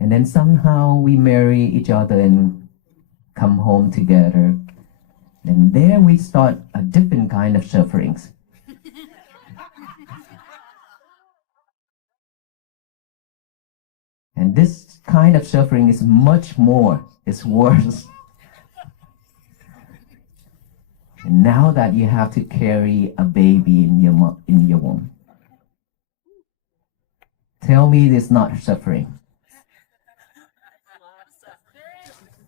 And then somehow we marry each other and come home together. And there we start a different kind of sufferings. And this kind of suffering is much more, it's worse. And now that you have to carry a baby in your womb, tell me it's not suffering.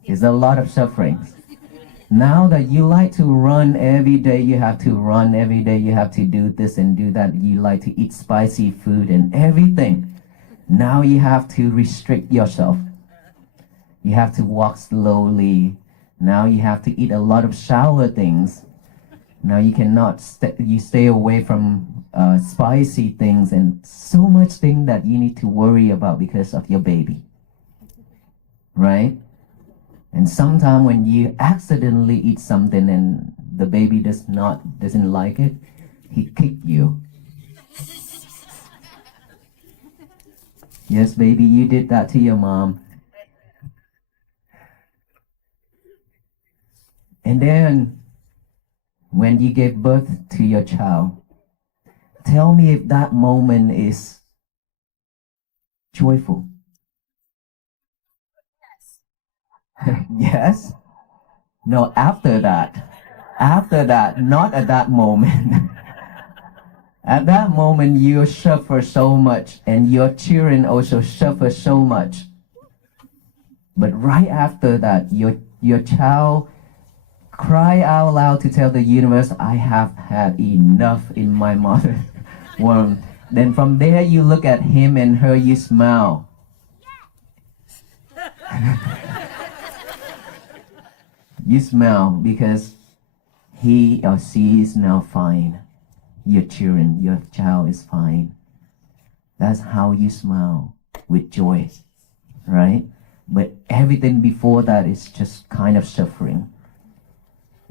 It's a lot of suffering. Now that you like to run every day, you have to run every day, you have to do this and do that, you like to eat spicy food and everything. Now you have to restrict yourself. You have to walk slowly. Now you have to eat a lot of sour things. Now you cannot, you stay away from spicy things and so much thing that you need to worry about because of your baby. Right? And sometimes when you accidentally eat something and the baby doesn't like it, he kick you. Yes, baby, you did that to your mom. And then, when you gave birth to your child, tell me if that moment is joyful. Yes? No, after that. After that, not at that moment. At that moment, you suffer so much, and your children also suffer so much. But right after that, your child cry out loud to tell the universe, I have had enough in my mother womb. Then from there, you look at him and her, you smile. You smile because he or she is now fine. Your children, your child is fine. That's how you smile, with joy, right? But everything before that is just kind of suffering.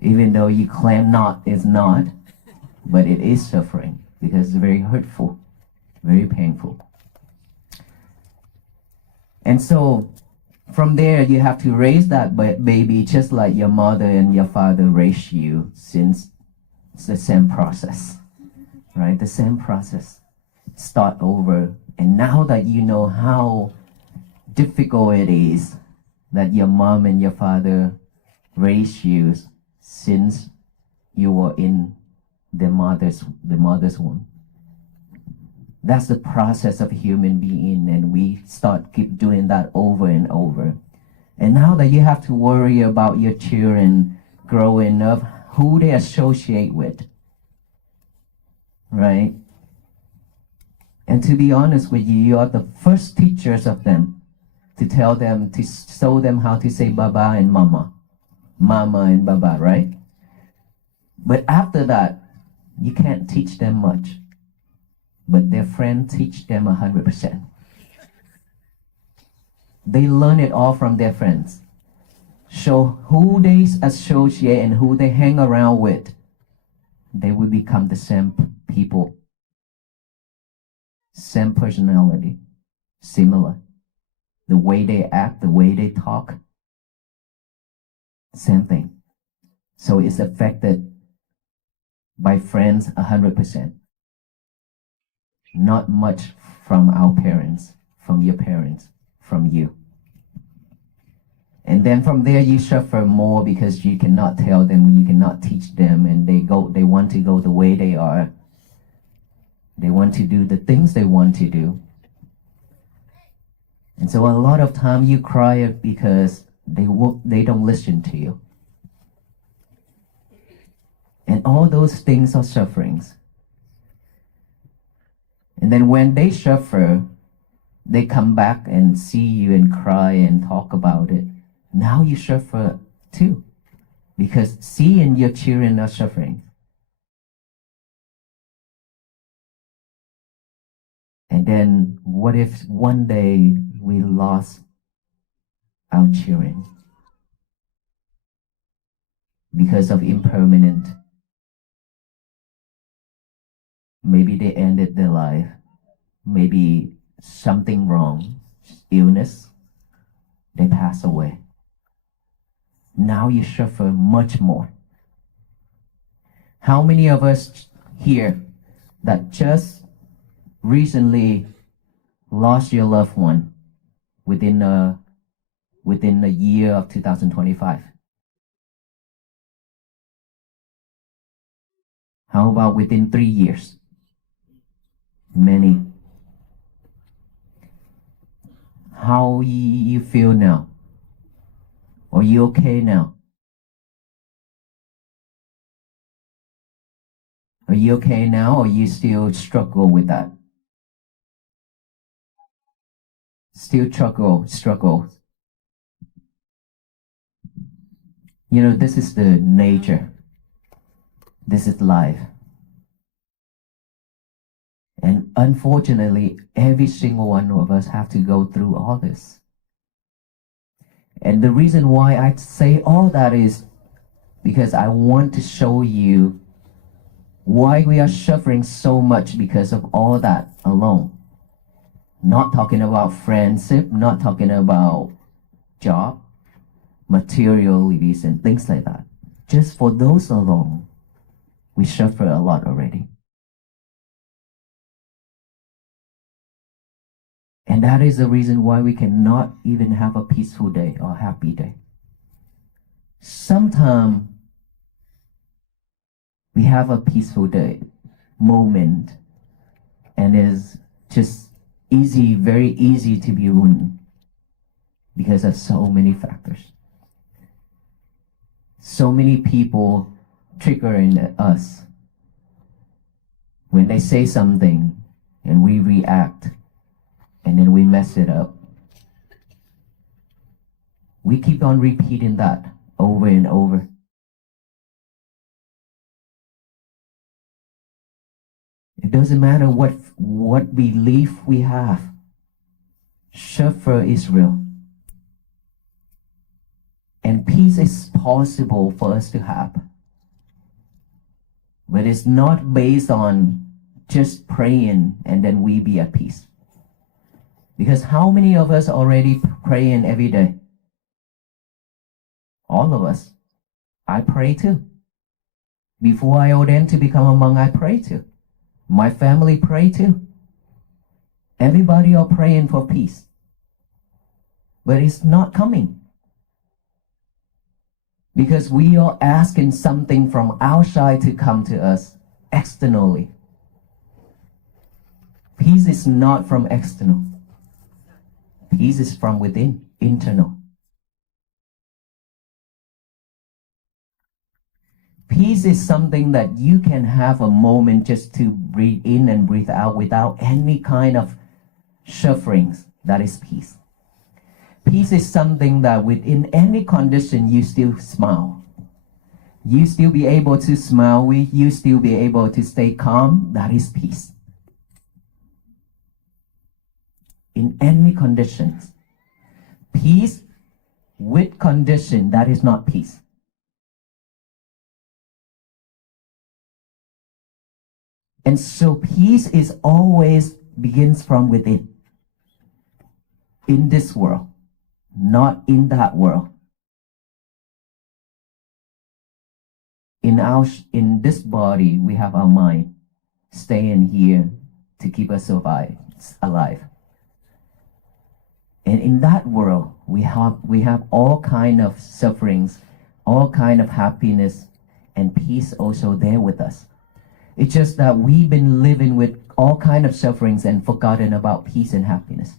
Even though you claim not, it's not, but it is suffering because it's very hurtful, very painful. And so from there, you have to raise that baby just like your mother and your father raised you, since it's the same process. Right? The same process. Start over. And now that you know how difficult it is that your mom and your father raised you since you were in the mother's womb. That's the process of human being, and we keep doing that over and over. And now that you have to worry about your children growing up, who they associate with. Right? And to be honest with you, you are the first teachers of them, to tell them, to show them how to say Baba and Mama. Mama and Baba, right? But after that, you can't teach them much. But their friends teach them 100%. They learn it all from their friends. So who they associate and who they hang around with, they will become the same people, same personality, similar. The way they act, the way they talk, same thing. So it's affected by friends 100%. Not much from our parents, from your parents, from you. And then from there you suffer more because you cannot tell them, you cannot teach them, and they want to go the way they are. They want to do the things they want to do. And so a lot of time you cry because they don't listen to you. And all those things are sufferings. And then when they suffer, they come back and see you and cry and talk about it. Now you suffer too, because seeing your children are suffering. And then what if one day we lost our children because of impermanent? Maybe they ended their life. Maybe something wrong, illness, they pass away. Now you suffer much more. How many of us here that just recently lost your loved one within the year of 2025? How about within 3 years? Many. How you feel now? Are you okay now? Are you okay now, or you still struggle with that? Still struggle. You know, this is the nature. This is life. And unfortunately, every single one of us have to go through all this. And the reason why I say all that is because I want to show you why we are suffering so much because of all that alone. Not talking about friendship, not talking about job, materialities and things like that. Just for those alone, we suffer a lot already. And that is the reason why we cannot even have a peaceful day or happy day. Sometimes we have a peaceful day moment and it's just easy, very easy to be ruined because of so many factors. So many people triggering us when they say something and we react and then we mess it up. We keep on repeating that over and over. It doesn't matter what belief we have. Suffer is real. And peace is possible for us to have. But it's not based on just praying and then we be at peace. Because how many of us already praying every day? All of us. I pray too. Before I ordained to become a monk, I pray too. My family pray too. Everybody are praying for peace. But it's not coming. Because we are asking something from outside to come to us externally. Peace is not from external. Peace is from within, internal. Peace is something that you can have a moment just to breathe in and breathe out without any kind of sufferings. That is peace. Peace is something that within any condition you still smile. You still be able to smile, you still be able to stay calm. That is peace. In any conditions. Peace with condition, that is not peace. And so peace is always begins from within. In this world, not in that world. In this body, we have our mind staying here to keep us alive. And in that world, we have all kind of sufferings, all kind of happiness and peace also there with us. It's just that we've been living with all kind of sufferings and forgotten about peace and happiness.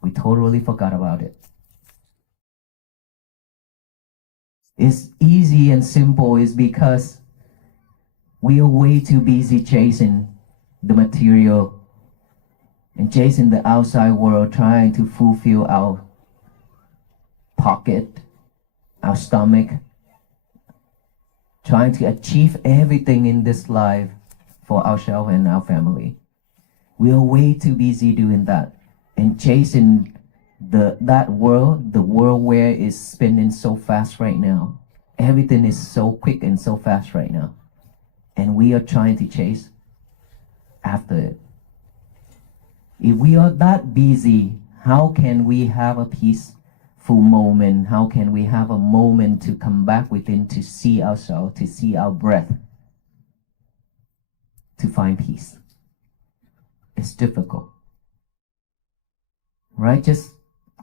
We totally forgot about it. It's easy and simple is because we are way too busy chasing the material and chasing the outside world, trying to fulfill our pocket, our stomach, trying to achieve everything in this life for ourselves and our family. We are way too busy doing that and chasing that world, the world where it's spinning so fast right now. Everything is so quick and so fast right now. And we are trying to chase after it. If we are that busy, How can we have a peaceful moment? How can we have a moment to come back within, to see ourselves, to see our breath, to find peace? It's difficult, right? Just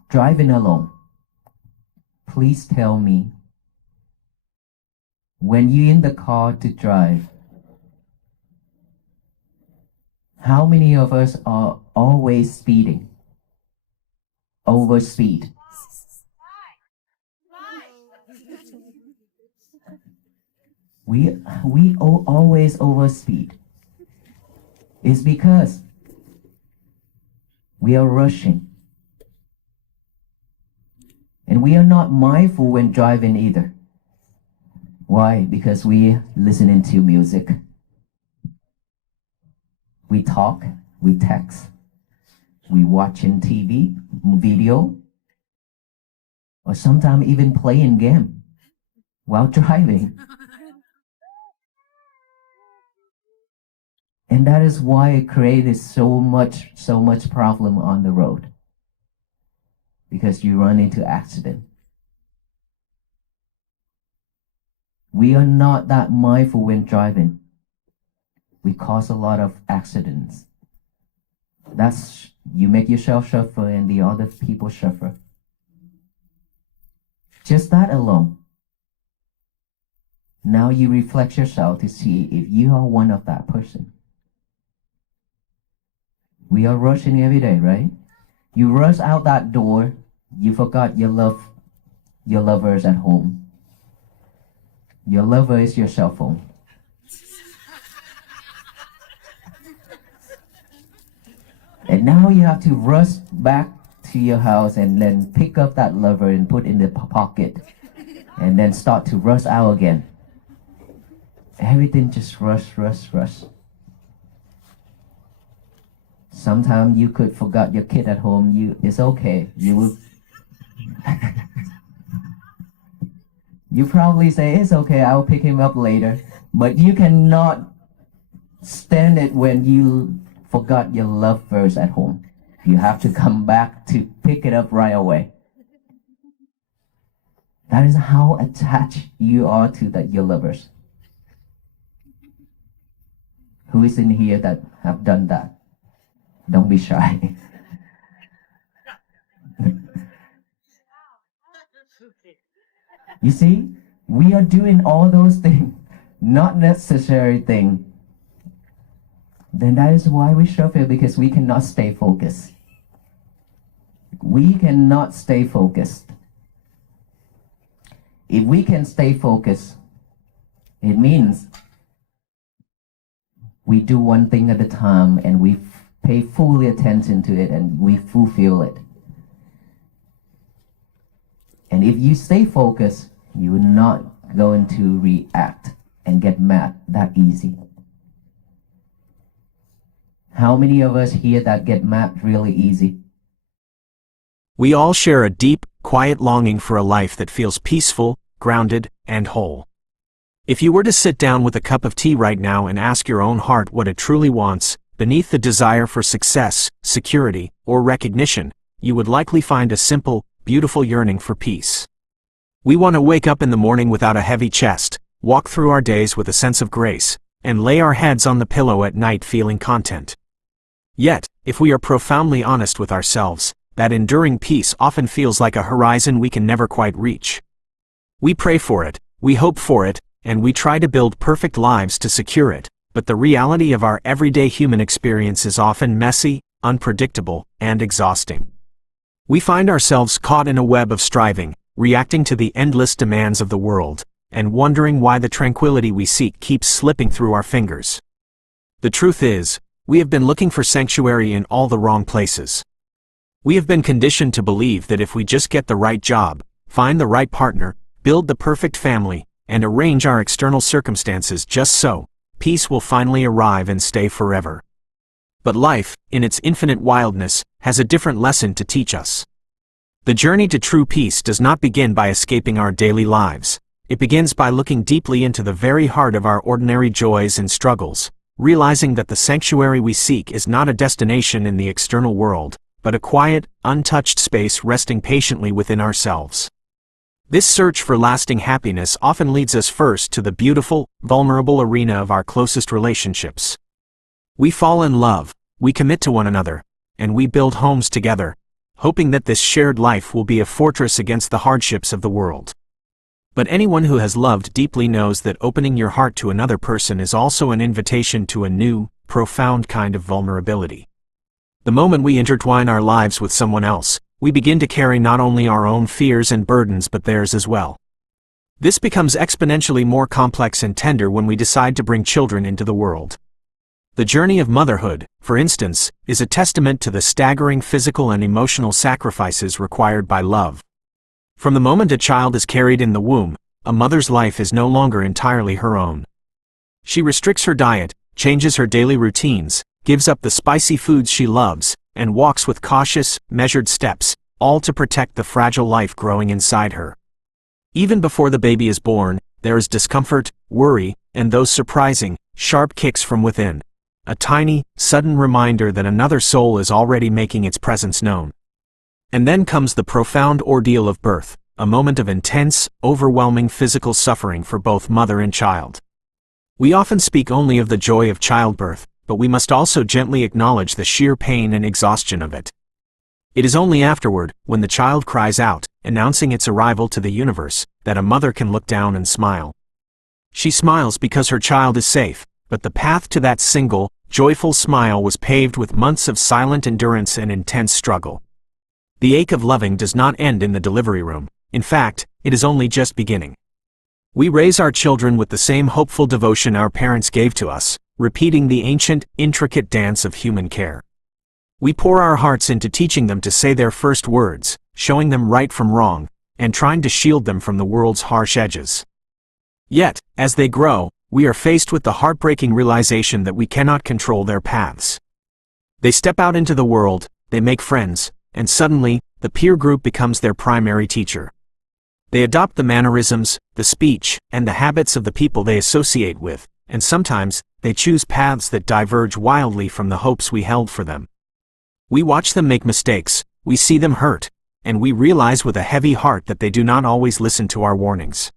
driving alone. Please tell me, when you're in the car to drive, how many of us are always speeding? Over speed. We always overspeed. It's because we are rushing. And we are not mindful when driving either. Why? Because we listening to music. We talk, we text, we watching TV, video, or sometimes even playing game while driving. And that is why it created so much problem on the road. Because you run into accident. We are not that mindful when driving. We cause a lot of accidents. That's, you make yourself suffer and the other people suffer. Just that alone. Now you reflect yourself to see if you are one of that person. We are rushing every day, right? You rush out that door, you forgot your lovers at home. Your lover is your cell phone. And now you have to rush back to your house and then pick up that lover and put in the pocket. And then start to rush out again. Everything just rush. Sometimes you could forget your kid at home. It's okay. You will. You probably say, it's okay, I'll pick him up later. But you cannot stand it when you forgot your lovers at home. You have to come back to pick it up right away. That is how attached you are to your lovers. Who is in here that have done that? Don't be shy. You see, we are doing all those things, not necessary things. Then that is why we suffer, because we cannot stay focused. We cannot stay focused. If we can stay focused, it means we do one thing at a time and we pay fully attention to it and we fulfill it. And if you stay focused, you're not going to react and get mad that easy. How many of us here that get mad really easy? We all share a deep, quiet longing for a life that feels peaceful, grounded, and whole. If you were to sit down with a cup of tea right now and ask your own heart what it truly wants, beneath the desire for success, security, or recognition, you would likely find a simple, beautiful yearning for peace. We want to wake up in the morning without a heavy chest, walk through our days with a sense of grace, and lay our heads on the pillow at night feeling content. Yet, if we are profoundly honest with ourselves, that enduring peace often feels like a horizon we can never quite reach. We pray for it, we hope for it, and we try to build perfect lives to secure it, but the reality of our everyday human experience is often messy, unpredictable, and exhausting. We find ourselves caught in a web of striving, reacting to the endless demands of the world, and wondering why the tranquility we seek keeps slipping through our fingers. The truth is, we have been looking for sanctuary in all the wrong places. We have been conditioned to believe that if we just get the right job, find the right partner, build the perfect family, and arrange our external circumstances just so, peace will finally arrive and stay forever. But life, in its infinite wildness, has a different lesson to teach us. The journey to true peace does not begin by escaping our daily lives. It begins by looking deeply into the very heart of our ordinary joys and struggles, realizing that the sanctuary we seek is not a destination in the external world, but a quiet, untouched space resting patiently within ourselves. This search for lasting happiness often leads us first to the beautiful, vulnerable arena of our closest relationships. We fall in love, we commit to one another, and we build homes together, hoping that this shared life will be a fortress against the hardships of the world. But anyone who has loved deeply knows that opening your heart to another person is also an invitation to a new, profound kind of vulnerability. The moment we intertwine our lives with someone else, we begin to carry not only our own fears and burdens but theirs as well. This becomes exponentially more complex and tender when we decide to bring children into the world. The journey of motherhood, for instance, is a testament to the staggering physical and emotional sacrifices required by love. From the moment a child is carried in the womb, a mother's life is no longer entirely her own. She restricts her diet, changes her daily routines, gives up the spicy foods she loves, and walks with cautious, measured steps, all to protect the fragile life growing inside her. Even before the baby is born, there is discomfort, worry, and those surprising, sharp kicks from within. A tiny, sudden reminder that another soul is already making its presence known. And then comes the profound ordeal of birth, a moment of intense, overwhelming physical suffering for both mother and child. We often speak only of the joy of childbirth, but we must also gently acknowledge the sheer pain and exhaustion of it. It is only afterward, when the child cries out, announcing its arrival to the universe, that a mother can look down and smile. She smiles because her child is safe, but the path to that single, joyful smile was paved with months of silent endurance and intense struggle. The ache of loving does not end in the delivery room. In fact, it is only just beginning. We raise our children with the same hopeful devotion our parents gave to us, repeating the ancient, intricate dance of human care. We pour our hearts into teaching them to say their first words, showing them right from wrong, and trying to shield them from the world's harsh edges. Yet, as they grow, we are faced with the heartbreaking realization that we cannot control their paths. They step out into the world, they make friends, and suddenly, the peer group becomes their primary teacher. They adopt the mannerisms, the speech, and the habits of the people they associate with, and sometimes, they choose paths that diverge wildly from the hopes we held for them. We watch them make mistakes, we see them hurt, and we realize with a heavy heart that they do not always listen to our warnings.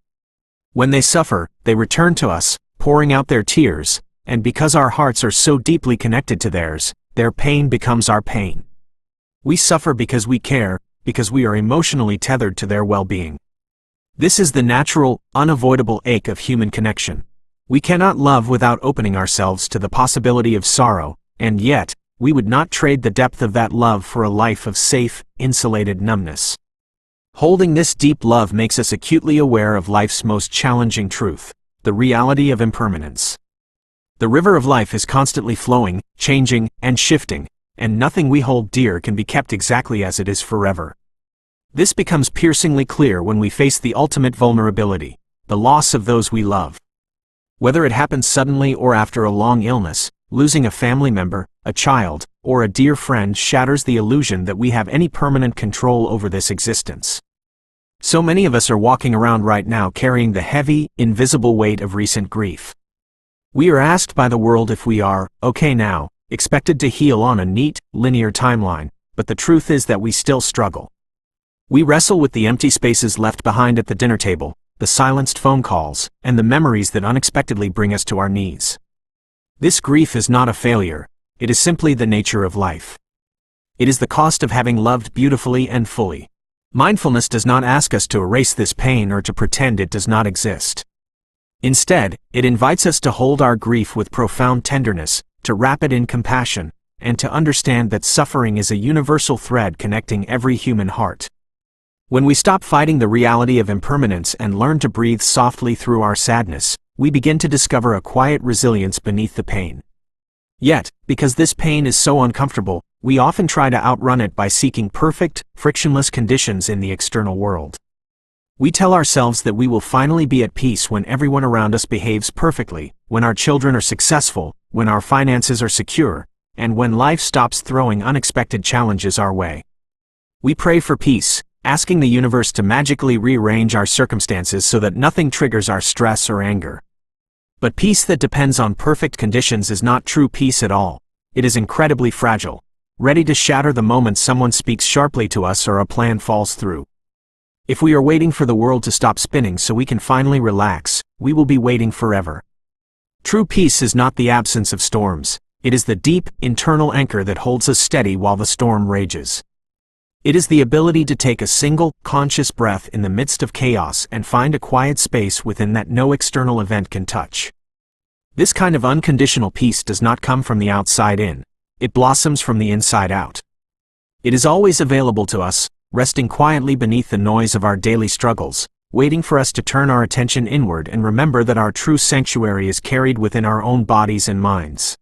When they suffer, they return to us, pouring out their tears, and because our hearts are so deeply connected to theirs, their pain becomes our pain. We suffer because we care, because we are emotionally tethered to their well-being. This is the natural, unavoidable ache of human connection. We cannot love without opening ourselves to the possibility of sorrow, and yet, we would not trade the depth of that love for a life of safe, insulated numbness. Holding this deep love makes us acutely aware of life's most challenging truth, the reality of impermanence. The river of life is constantly flowing, changing, and shifting, and nothing we hold dear can be kept exactly as it is forever. This becomes piercingly clear when we face the ultimate vulnerability, the loss of those we love. Whether it happens suddenly or after a long illness, losing a family member, a child, or a dear friend shatters the illusion that we have any permanent control over this existence. So many of us are walking around right now carrying the heavy, invisible weight of recent grief. We are asked by the world if we are okay now, expected to heal on a neat, linear timeline, but the truth is that we still struggle. We wrestle with the empty spaces left behind at the dinner table, the silenced phone calls, and the memories that unexpectedly bring us to our knees. This grief is not a failure, it is simply the nature of life. It is the cost of having loved beautifully and fully. Mindfulness does not ask us to erase this pain or to pretend it does not exist. Instead, it invites us to hold our grief with profound tenderness, to wrap it in compassion, and to understand that suffering is a universal thread connecting every human heart. When we stop fighting the reality of impermanence and learn to breathe softly through our sadness, we begin to discover a quiet resilience beneath the pain. Yet, because this pain is so uncomfortable, we often try to outrun it by seeking perfect, frictionless conditions in the external world. We tell ourselves that we will finally be at peace when everyone around us behaves perfectly, when our children are successful, when our finances are secure, and when life stops throwing unexpected challenges our way. We pray for peace, asking the universe to magically rearrange our circumstances so that nothing triggers our stress or anger. But peace that depends on perfect conditions is not true peace at all. It is incredibly fragile. ready to shatter the moment someone speaks sharply to us or a plan falls through. If we are waiting for the world to stop spinning so we can finally relax, we will be waiting forever. True peace is not the absence of storms. It is the deep, internal anchor that holds us steady while the storm rages. It is the ability to take a single, conscious breath in the midst of chaos and find a quiet space within that no external event can touch. This kind of unconditional peace does not come from the outside in. It blossoms from the inside out. It is always available to us, resting quietly beneath the noise of our daily struggles, waiting for us to turn our attention inward and remember that our true sanctuary is carried within our own bodies and minds.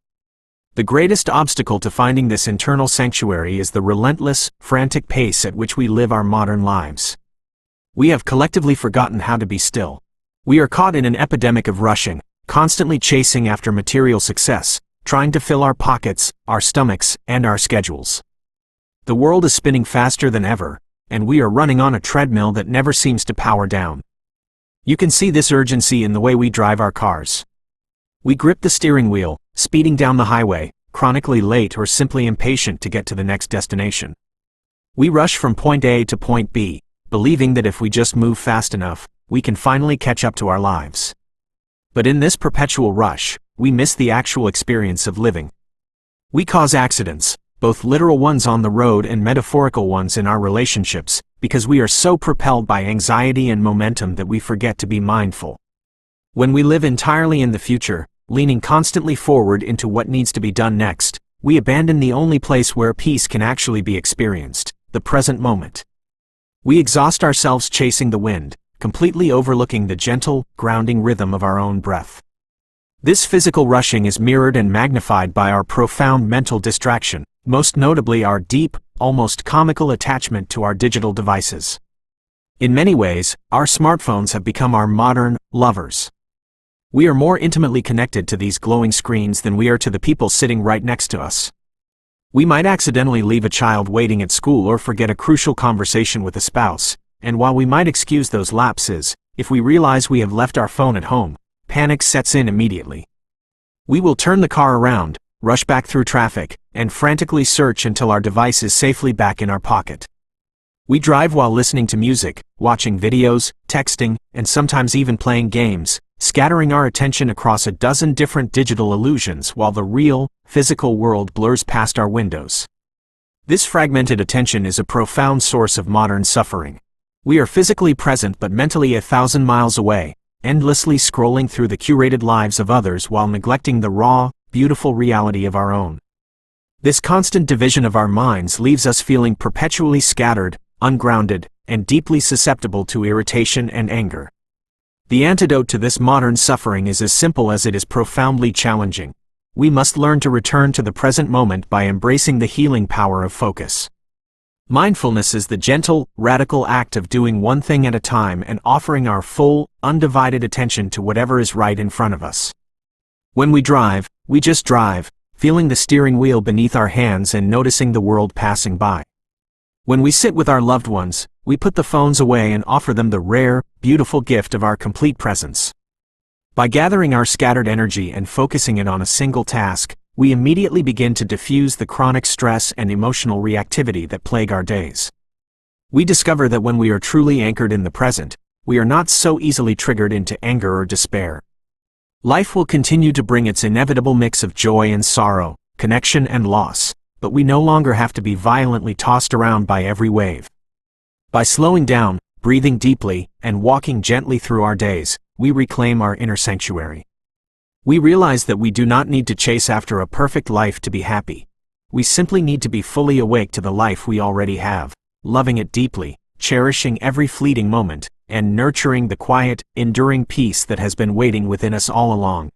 The greatest obstacle to finding this internal sanctuary is the relentless, frantic pace at which we live our modern lives. We have collectively forgotten how to be still. We are caught in an epidemic of rushing, constantly chasing after material success, trying to fill our pockets, our stomachs, and our schedules. The world is spinning faster than ever, and we are running on a treadmill that never seems to power down. You can see this urgency in the way we drive our cars. We grip the steering wheel, speeding down the highway, chronically late or simply impatient to get to the next destination. We rush from point A to point B, believing that if we just move fast enough, we can finally catch up to our lives. But in this perpetual rush, we miss the actual experience of living. We cause accidents, both literal ones on the road and metaphorical ones in our relationships, because we are so propelled by anxiety and momentum that we forget to be mindful. When we live entirely in the future, leaning constantly forward into what needs to be done next, we abandon the only place where peace can actually be experienced, the present moment. We exhaust ourselves chasing the wind, completely overlooking the gentle, grounding rhythm of our own breath. This physical rushing is mirrored and magnified by our profound mental distraction, most notably our deep, almost comical attachment to our digital devices. In many ways, our smartphones have become our modern lovers. We are more intimately connected to these glowing screens than we are to the people sitting right next to us. We might accidentally leave a child waiting at school or forget a crucial conversation with a spouse, and while we might excuse those lapses, if we realize we have left our phone at home, panic sets in immediately. We will turn the car around, rush back through traffic, and frantically search until our device is safely back in our pocket. We drive while listening to music, watching videos, texting, and sometimes even playing games, scattering our attention across a dozen different digital illusions while the real, physical world blurs past our windows. This fragmented attention is a profound source of modern suffering. We are physically present but mentally 1,000 miles away, endlessly scrolling through the curated lives of others while neglecting the raw, beautiful reality of our own. This constant division of our minds leaves us feeling perpetually scattered, ungrounded, and deeply susceptible to irritation and anger. The antidote to this modern suffering is as simple as it is profoundly challenging. We must learn to return to the present moment by embracing the healing power of focus. Mindfulness is the gentle, radical act of doing one thing at a time and offering our full, undivided attention to whatever is right in front of us. When we drive, we just drive, feeling the steering wheel beneath our hands and noticing the world passing by. When we sit with our loved ones, we put the phones away and offer them the rare, beautiful gift of our complete presence. By gathering our scattered energy and focusing it on a single task, we immediately begin to diffuse the chronic stress and emotional reactivity that plague our days. We discover that when we are truly anchored in the present, we are not so easily triggered into anger or despair. Life will continue to bring its inevitable mix of joy and sorrow, connection and loss, but we no longer have to be violently tossed around by every wave. By slowing down, breathing deeply, and walking gently through our days, we reclaim our inner sanctuary. We realize that we do not need to chase after a perfect life to be happy. We simply need to be fully awake to the life we already have, loving it deeply, cherishing every fleeting moment, and nurturing the quiet, enduring peace that has been waiting within us all along.